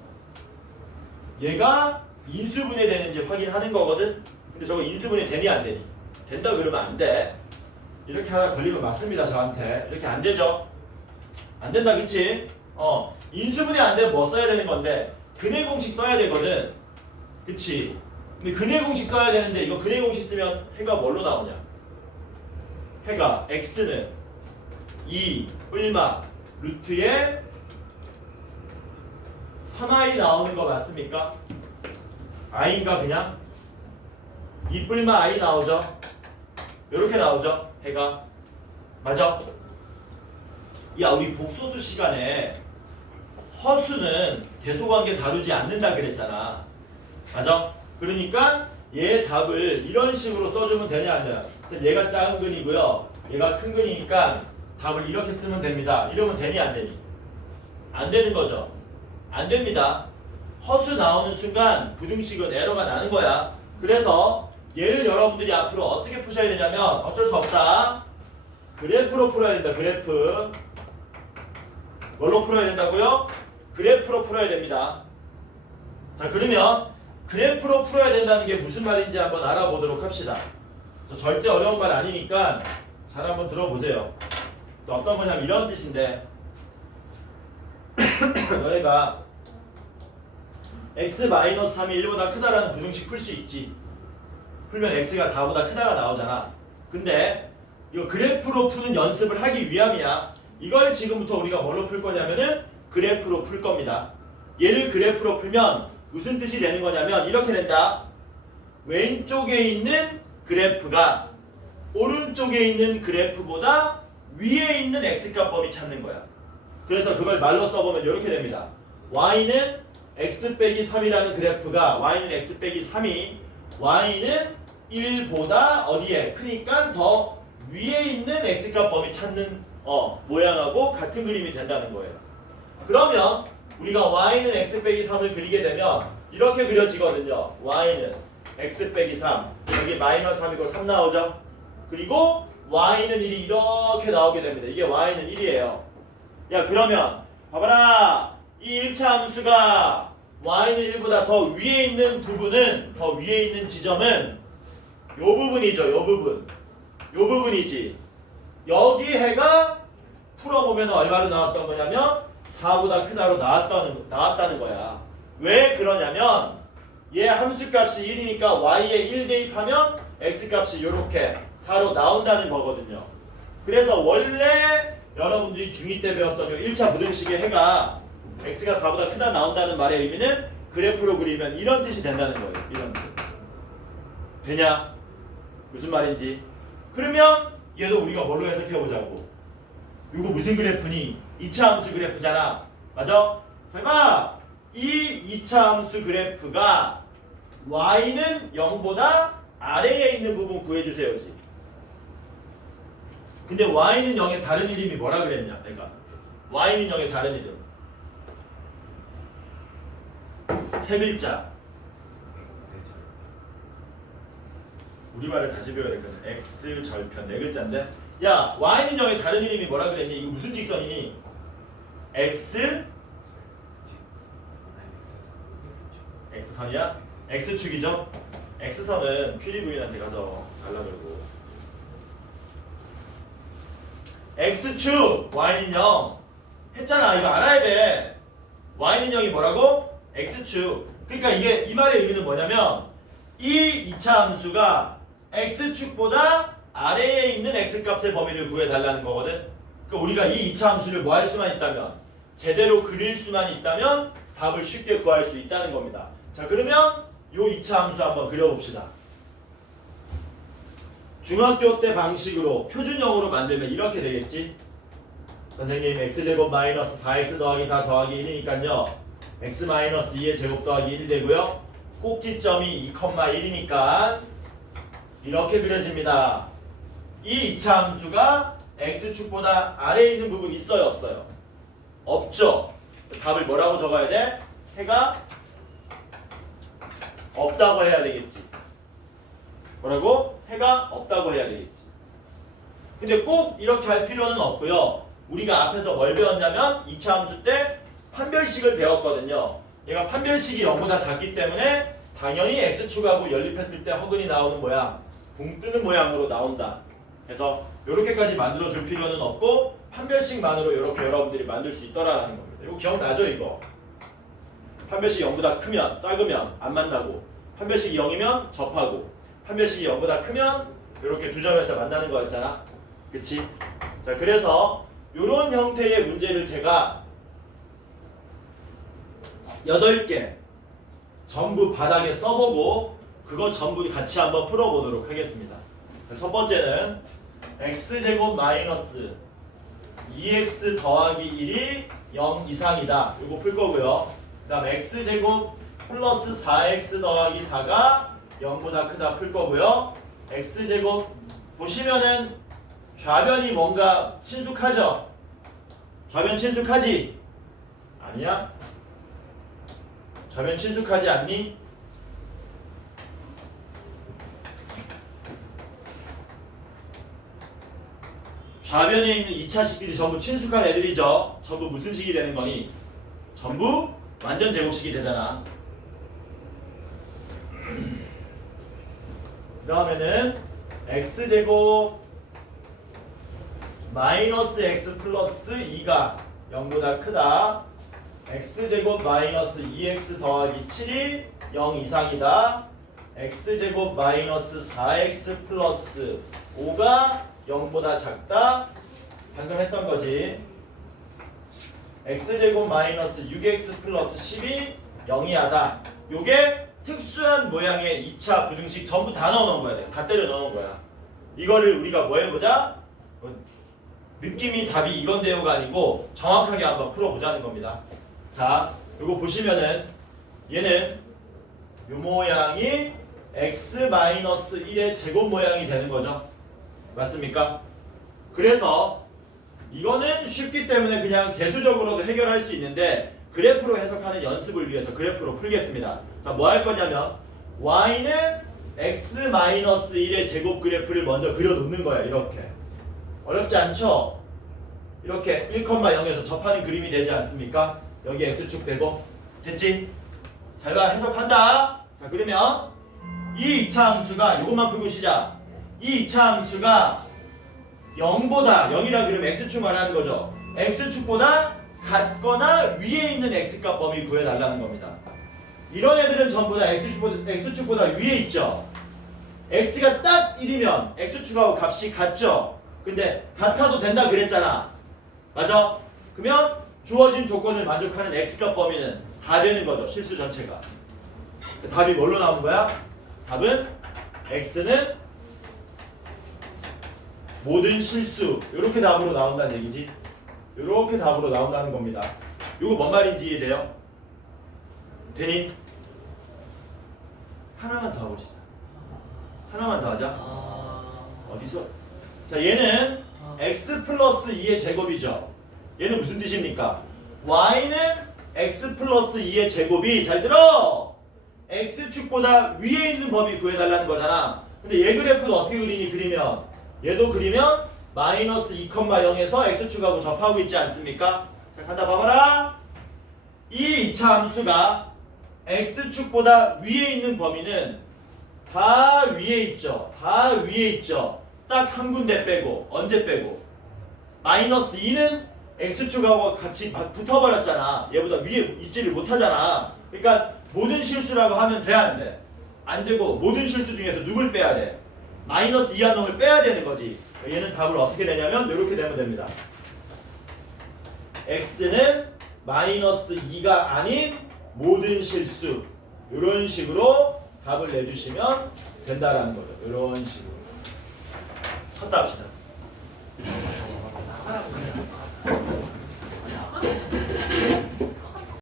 얘가 인수분해 되는지 확인하는 거거든. 근데 저거 인수분해 되니 안 되니? 된다 그러면 안 돼. 이렇게 하다 걸리면 맞습니다. 저한테. 이렇게 안 되죠? 안 된다 그치? 인수분해 안 되면 뭐 써야 되는 건데 근해 공식 써야 되거든. 그치? 근데 근해 공식 써야 되는데 이거 근해 공식 쓰면 해가 뭘로 나오냐? 해가 x는 2 뿔마 루트에 3i 나오는 거 맞습니까? i인가 그냥? 2 뿔마 i 나오죠? 요렇게 나오죠? 해가 맞아? 야, 우리 복소수 시간에 허수는 대소관계 다루지 않는다 그랬잖아. 맞아? 그러니까 얘의 답을 이런 식으로 써주면 되냐 안 되냐. 얘가 작은 근이고요. 얘가 큰 근이니까 답을 이렇게 쓰면 됩니다. 이러면 되니 안 되니? 안 되는 거죠. 안 됩니다. 허수 나오는 순간 부등식은 에러가 나는 거야. 그래서 얘를 여러분들이 앞으로 어떻게 푸셔야 되냐면 어쩔 수 없다. 그래프로 풀어야 된다. 그래프. 뭘로 풀어야 된다고요? 그래프로 풀어야 됩니다. 자, 그러면 그래프로 풀어야 된다는 게 무슨 말인지 한번 알아보도록 합시다. 절대 어려운 말 아니니까 잘 한번 들어보세요. 또 어떤 거냐면 이런 뜻인데 너희가 x-3이 1보다 크다라는 부등식 풀 수 있지. 풀면 x가 4보다 크다가 나오잖아. 근데 이거 그래프로 푸는 연습을 하기 위함이야. 이걸 지금부터 우리가 뭘로 풀 거냐면은 그래프로 풀 겁니다. 얘를 그래프로 풀면 무슨 뜻이 되는 거냐면 이렇게 된다. 왼쪽에 있는 그래프가 오른쪽에 있는 그래프보다 위에 있는 x값 범위 찾는 거야. 그래서 그걸 말로 써보면 이렇게 됩니다. y는 x 빼기 3이라는 그래프가 y는 x 빼기 3이 y는 1보다 어디에 크니까 더 위에 있는 x값 범위 찾는 모양하고 같은 그림이 된다는 거예요. 그러면 우리가 y는 x 빼기 3을 그리게 되면 이렇게 그려지거든요. y는 x 빼기 3 여기 마이너스 3이고 3 나오죠. 그리고 y는 1이 이렇게 나오게 됩니다. 이게 y는 1이에요. 야 그러면 봐봐라. 이 1차 함수가 y는 1보다 더 위에 있는 부분은 더 위에 있는 지점은 요 부분이죠. 요 부분. 요 부분이지. 여기 해가 풀어보면 얼마로 나왔던 거냐면 4보다 크다로 나왔다는 거야. 왜 그러냐면 얘 함수값이 1이니까 y에 1 대입하면 x값이 요렇게 4로 나온다는 거거든요. 그래서 원래 여러분들이 중2 때 배웠던 요 1차 부등식의 해가 x가 4보다 크다 나온다는 말의 의미는 그래프로 그리면 이런 뜻이 된다는 거예요. 이런 뜻. 되냐? 무슨 말인지. 그러면 얘도 우리가 뭘로 해석해보자고. 이거 무슨 그래프니? 2차 함수 그래프잖아. 맞아? 잘 봐! 이 2차 함수 그래프가 y는 0보다 아래에 있는 부분 구해주세요지. 근데 y는 0의 다른 이름이 뭐라 그랬냐? 내가 y는 0의 다른 이름 세 글자. 우리말을 다시 배워야 될 거는 x 절편 네 글자인데 야 y는 0의 다른 이름이 뭐라 그랬니? 이거 무슨 직선이니? x x선이야? x축이죠? x선은 퓨리 부인한테 가서 달라 그러고 x축 y는 0 했잖아. 이거 알아야 돼. y는 0이 뭐라고? x축. 그러니까 이게 이 말의 의미는 뭐냐면 이 2차 함수가 x축보다 아래에 있는 x값의 범위를 구해달라는 거거든. 그러니까 우리가 이 2차 함수를 뭐 할 수만 있다면 제대로 그릴 수만 있다면 답을 쉽게 구할 수 있다는 겁니다. 자 그러면 요 2차 함수 한번 그려봅시다. 중학교 때 방식으로 표준형으로 만들면 이렇게 되겠지. 선생님 x제곱 마이너스 4x 더하기 4 더하기 1이니까요 x 마이너스 2의 제곱 더하기 1 되고요 꼭지점이 2,1이니까 이렇게 그려집니다. 이 2차 함수가 x축보다 아래에 있는 부분 있어요 없어요? 없죠. 답을 뭐라고 적어야 돼? 해가 없다고 해야 되겠지. 뭐라고? 해가 없다고 해야 되겠지. 근데 꼭 이렇게 할 필요는 없고요. 우리가 앞에서 뭘 배웠냐면 2차 함수 때 판별식을 배웠거든요. 얘가 판별식이 0보다 작기 때문에 당연히 x축하고 연립했을 때 허근이 나오는 모양, 붕 뜨는 모양으로 나온다. 그래서 이렇게까지 만들어줄 필요는 없고 판별식만으로 이렇게 여러분들이 만들 수 있더라라는 겁니다. 이거 기억나죠 이거? 판별식이 0보다 크면 작으면 안 만나고 판별식이 0이면 접하고 판별식이 0보다 크면 이렇게 두 점에서 만나는 거였잖아. 그치? 자 그래서 이런 형태의 문제를 제가 8개 전부 바닥에 써보고 그거 전부 같이 한번 풀어보도록 하겠습니다. 첫 번째는 x제곱 마이너스 2x 더하기 1이 0 이상이다. 이거 풀 거고요. 그 다음 x제곱 플러스 4x 더하기 4가 0보다 크다 풀 거고요. x제곱 보시면은 좌변이 뭔가 친숙하죠? 좌변 친숙하지? 아니야? 좌변 친숙하지 않니? 좌변에 있는 2차 식들이 전부 친숙한 애들이죠. 전부 무슨 식이 되는 거니? 전부 완전 제곱식이 되잖아. 그 다음에는 x제곱 마이너스 x 플러스 2가 0보다 크다. x제곱 마이너스 2x 더하기 7이 0 이상이다. x제곱 마이너스 4x 플러스 5가 0보다 작다. 방금 했던 거지. x제곱 마이너스 6x 플러스 10이 0이하다. 요게 특수한 모양의 2차 부등식 전부 다 넣어놓은 거야. 내가 다 때려 넣은 거야. 이거를 우리가 뭐 해보자? 느낌이 답이 이건데요가 아니고 정확하게 한번 풀어보자는 겁니다. 자, 이거 보시면은 얘는 요 모양이 x-1의 제곱 모양이 되는 거죠. 맞습니까? 그래서 이거는 쉽기 때문에 그냥 개수적으로도 해결할 수 있는데 그래프로 해석하는 연습을 위해서 그래프로 풀겠습니다. 자, 뭐 할 거냐면 y는 x-1의 제곱 그래프를 먼저 그려놓는 거야. 이렇게. 어렵지 않죠? 이렇게 1,0에서 접하는 그림이 되지 않습니까? 여기 x축 되고 됐지? 잘 봐. 해석한다. 자, 그러면 이 2차 함수가 이것만 풀고 시작. 이 2차 함수가 0보다 0이라 그러면 x축 말하는 거죠. x축보다 같거나 위에 있는 x값 범위 구해달라는 겁니다. 이런 애들은 전부 다 x축보다 위에 있죠. x가 딱 1이면 x축하고 값이 같죠. 근데 같아도 된다 그랬잖아. 맞아? 그러면 주어진 조건을 만족하는 x값 범위는 다 되는 거죠. 실수 전체가. 답이 뭘로 나온 거야? 답은 x는 모든 실수. 이렇게 답으로 나온다는 얘기지. 이렇게 답으로 나온다는 겁니다. 이거 뭔 말인지 이해돼요? 되니? 하나만 더 하고 시작. 하나만 더 하자. 어디서? 자, 얘는 x 플러스 2의 제곱이죠. 얘는 무슨 뜻입니까? y는 x 플러스 2의 제곱이 잘 들어! x축보다 위에 있는 범위 구해달라는 거잖아. 근데 얘 그래프도 어떻게 그리니? 그리면 얘도 그리면 마이너스 2,0에서 x축하고 접하고 있지 않습니까? 자, 간다 봐봐라. 이 2차 함수가 x축보다 위에 있는 범위는 다 위에 있죠. 다 위에 있죠. 딱 한 군데 빼고. 언제 빼고? 마이너스 2는 x축하고 같이 붙어버렸잖아. 얘보다 위에 있지를 못하잖아. 그러니까 모든 실수라고 하면 돼, 안 돼? 안 되고 모든 실수 중에서 누굴 빼야 돼? 마이너스 2한 놈을 빼야 되는 거지. 얘는 답을 어떻게 내냐면 이렇게 되면 됩니다. x는 마이너스 2가 아닌 모든 실수. 이런 식으로 답을 내주시면 된다라는 거죠. 이런 식으로. 쳤다 합시다. 하라고 그래.